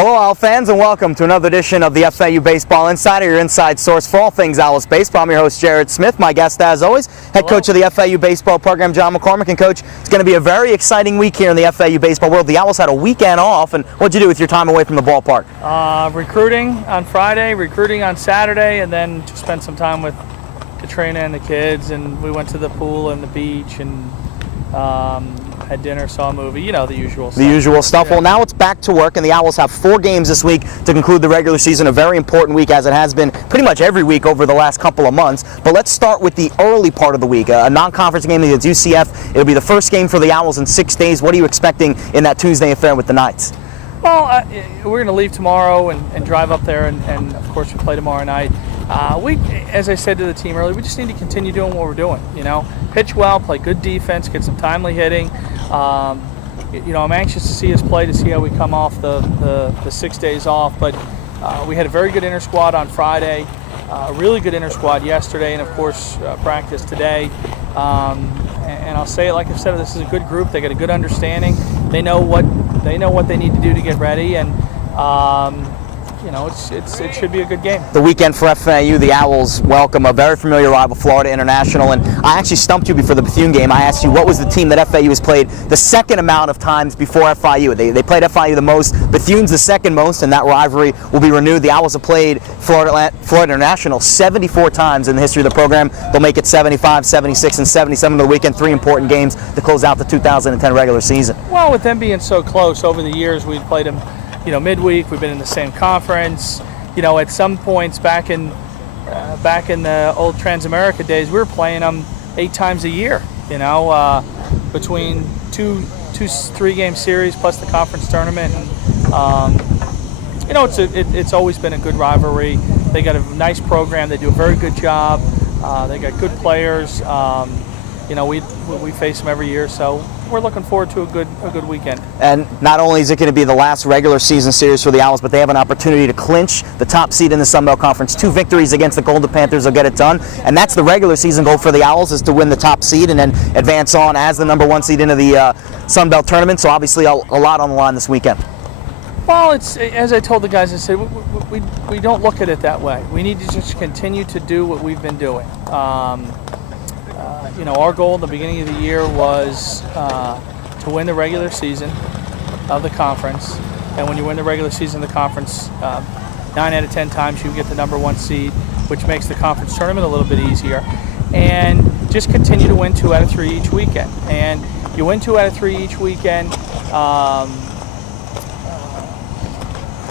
Hello, Owl fans, and welcome to another edition of the FAU Baseball Insider, your inside source for all things Owls baseball. I'm your host, Jared Smith. My guest, as always, head coach of the FAU baseball program, John McCormick. And coach, it's going to be a very exciting week here in the FAU baseball world. The Owls had a weekend off, and what'd you do with your time away from the ballpark? Recruiting on Friday, recruiting on Saturday, and then to spend some time with Katrina and the kids. And we went to the pool and the beach and had dinner, saw a movie, you know, the usual stuff. The usual stuff. Yeah. Well, now it's back to work, and the Owls have 4 games this week to conclude the regular season, a very important week, as it has been pretty much every week over the last couple of months. But let's start with the early part of the week, a non-conference game against UCF. It'll be the first game for the Owls in 6 days. What are you expecting in that Tuesday affair with the Knights? Well, we're going to leave tomorrow and drive up there, and of course we play tomorrow night. As I said to the team earlier, we just need to continue doing what we're doing. You know, pitch well, play good defense, get some timely hitting. You know, I'm anxious to see us play, to see how we come off the 6 days off. But we had a very good inter squad on Friday, a really good inter squad yesterday, and of course practice today. And I'll say it like I've said, this is a good group. They got a good understanding. They know what they need to do to get ready, and you know, it should be a good game. The weekend for FAU, the Owls welcome a very familiar rival, Florida International, and I actually stumped you before the Bethune game. I asked you what was the team that FAU has played the second amount of times before FIU. They played FIU the most, Bethune's the second most, and that rivalry will be renewed. The Owls have played Florida International 74 times in the history of the program. They'll make it 75, 76, and 77 to the weekend. 3 important games to close out the 2010 regular season. Well, with them being so close over the years, we've played them, you know, midweek. We've been in the same conference. You know, at some points back in the old Transamerica days, we were playing them 8 times a year. You know, between 3 game series plus the conference tournament. And, you know, it's always been a good rivalry. They got a nice program. They do a very good job. They got good players. You know, we face them every year, so we're looking forward to a good weekend. And not only is it going to be the last regular season series for the Owls, but they have an opportunity to clinch the top seed in the Sun Belt Conference. 2 victories against the Golden Panthers will get it done, and that's the regular season goal for the Owls, is to win the top seed and then advance on as the number 1 seed into the Sun Belt tournament. So obviously a lot on the line this weekend. Well, it's, as I told the guys, I said we don't look at it that way. We need to just continue to do what we've been doing. You know, our goal at the beginning of the year was to win the regular season of the conference. And when you win the regular season of the conference, 9 out of 10 times you get the number 1 seed, which makes the conference tournament a little bit easier. And just continue to win 2 out of 3 each weekend. And you win 2 out of 3 each weekend,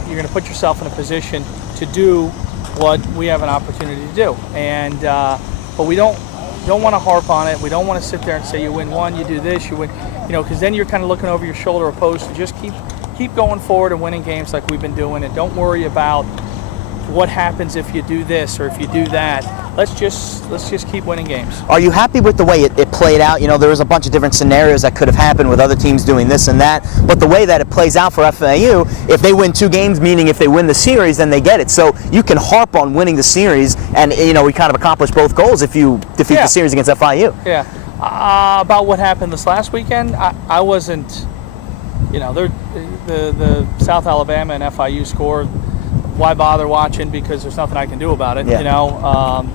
you're going to put yourself in a position to do what we have an opportunity to do. And but we don't want to harp on it. We don't want to sit there and say you win 1, you do this, you win, you know, because then you're kind of looking over your shoulder, opposed to just keep going forward and winning games like we've been doing, and don't worry about what happens if you do this or if you do that. Let's just keep winning games. Are you happy with the way it played out? You know, there was a bunch of different scenarios that could have happened with other teams doing this and that, but the way that it plays out for FAU, if they win 2 games, meaning if they win the series, then they get it. So you can harp on winning the series, and you know, we kind of accomplished both goals if you defeat the series against FIU. Yeah. About what happened this last weekend, I wasn't, you know, the South Alabama and FIU scored. Why bother watching? Because there's nothing I can do about it. Yeah. You know,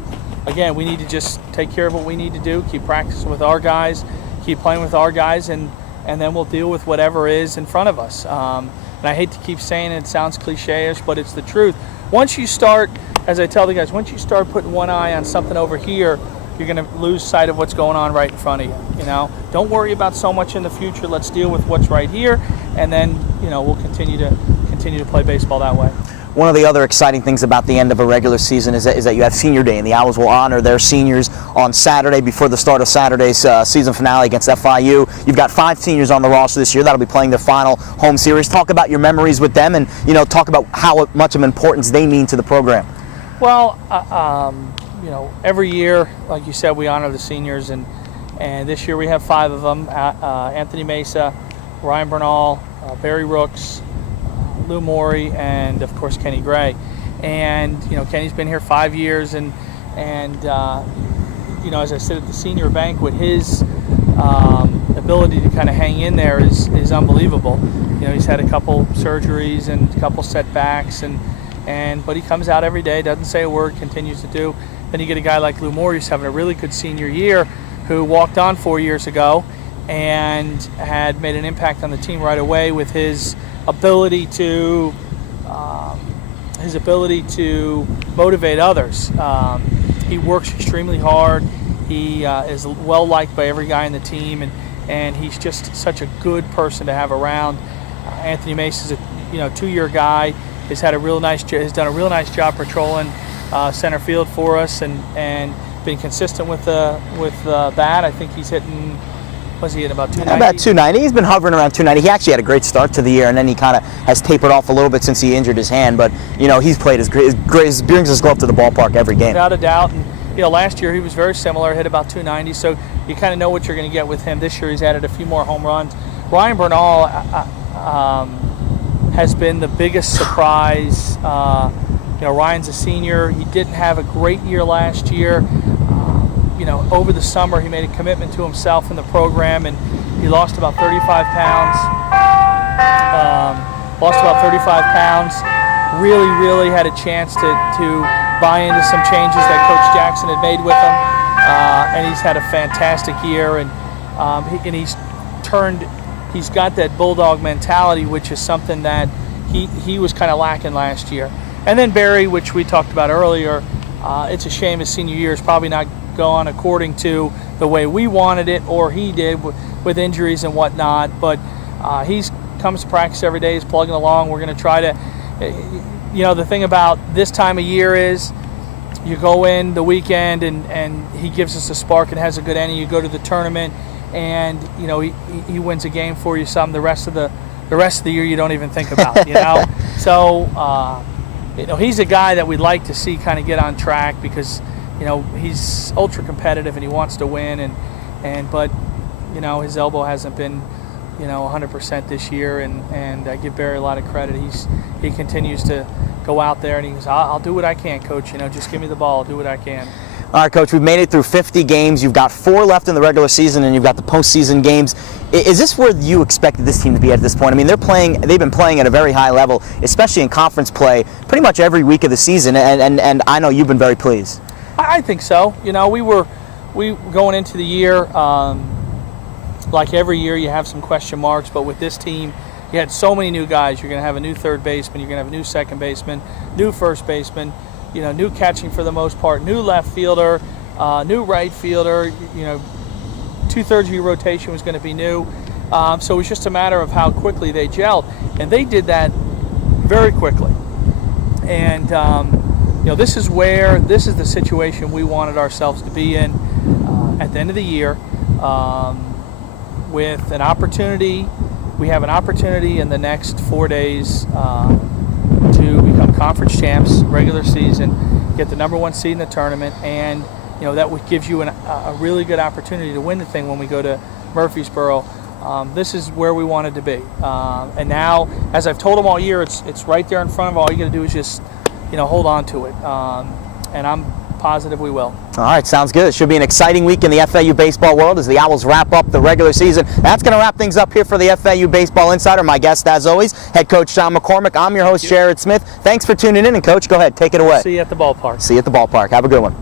again, we need to just take care of what we need to do, keep practicing with our guys, keep playing with our guys, and then we'll deal with whatever is in front of us. And I hate to keep saying it sounds cliche-ish, but it's the truth. Once you start, as I tell the guys, once you start putting one eye on something over here, you're going to lose sight of what's going on right in front of you. You know, don't worry about so much in the future. Let's deal with what's right here, and then, you know, we'll continue to play baseball that way. One of the other exciting things about the end of a regular season is that you have Senior Day, and the Owls will honor their seniors on Saturday before the start of Saturday's season finale against FIU. You've got 5 seniors on the roster this year that'll be playing their final home series. Talk about your memories with them, and you know, talk about how much of importance they mean to the program. Well, you know, every year, like you said, we honor the seniors, and this year we have 5 of them: Anthony Mesa, Ryan Bernal, Barry Rooks, Lou Morey, and of course Kenny Gray. And you know, Kenny's been here 5 years, and you know, as I said at the senior banquet, his ability to kind of hang in there is unbelievable. You know, he's had a couple surgeries and a couple setbacks, but he comes out every day, doesn't say a word, continues to do. Then you get a guy like Lou Moore, who's having a really good senior year, who walked on 4 years ago and had made an impact on the team right away with his ability to motivate others. He works extremely hard. He is well liked by every guy in the team, and he's just such a good person to have around. Anthony Mace is a 2-year guy. Has done a real nice job patrolling center field for us, and been consistent with the bat. I think he's hitting. Was he at about 290? About 290. He's been hovering around 290. He actually had a great start to the year, and then he kind of has tapered off a little bit since he injured his hand. But he's played his brings his glove to the ballpark every game. Without a doubt. And last year he was very similar, hit about 290. So you kind of know what you're going to get with him. This year he's added a few more home runs. Ryan Bernal has been the biggest surprise. Ryan's a senior. He didn't have a great year last year. Over the summer he made a commitment to himself in the program, and he lost about 35 pounds. Really had a chance to buy into some changes that Coach Jackson had made with him, and he's had a fantastic year. And he's got that bulldog mentality, which is something that he was kind of lacking last year. And then Barry, which we talked about earlier, it's a shame his senior year is probably not gone according to the way we wanted it, or he did with injuries and whatnot. But he's comes to practice every day. He's plugging along. We're going to try to, the thing about this time of year is you go in the weekend and he gives us a spark and has a good inning. You go to the tournament and he wins a game for you. The rest of the year you don't even think about. So he's a guy that we'd like to see kind of get on track, because he's ultra competitive and he wants to win, but his elbow hasn't been 100% this year, and I give Barry a lot of credit. He continues to go out there and he goes, I'll do what I can, Coach. Just give me the ball. I'll do what I can. All right, Coach, we've made it through 50 games. You've got 4 left in the regular season, and you've got the postseason games. Is this where you expected this team to be at this point? I mean, they've been playing at a very high level, especially in conference play, pretty much every week of the season, and I know you've been very pleased. I think so. We going into the year, like every year you have some question marks, but with this team, you had so many new guys. You're going to have a new third baseman, you're going to have a new second baseman, new first baseman, new catching for the most part, new left fielder, new right fielder. 2/3 of your rotation was going to be new. So it was just a matter of how quickly they gelled, and they did that very quickly. And this is the situation we wanted ourselves to be in at the end of the year, with an opportunity. We have an opportunity in the next 4 days to become conference champs, regular season, get the number 1 seed in the tournament, and that would give you a really good opportunity to win the thing when we go to Murfreesboro. This is where we wanted to be, and now, as I've told them all year, it's right there in front of all you got to do is just hold on to it, and I'm positive we will. All right, sounds good. It should be an exciting week in the FAU baseball world as the Owls wrap up the regular season. That's going to wrap things up here for the FAU Baseball Insider. My guest, as always, head coach John McCormick. I'm your host, Jared Smith. Thanks for tuning in, and Coach, go ahead, take it away. See you at the ballpark. See you at the ballpark. Have a good one.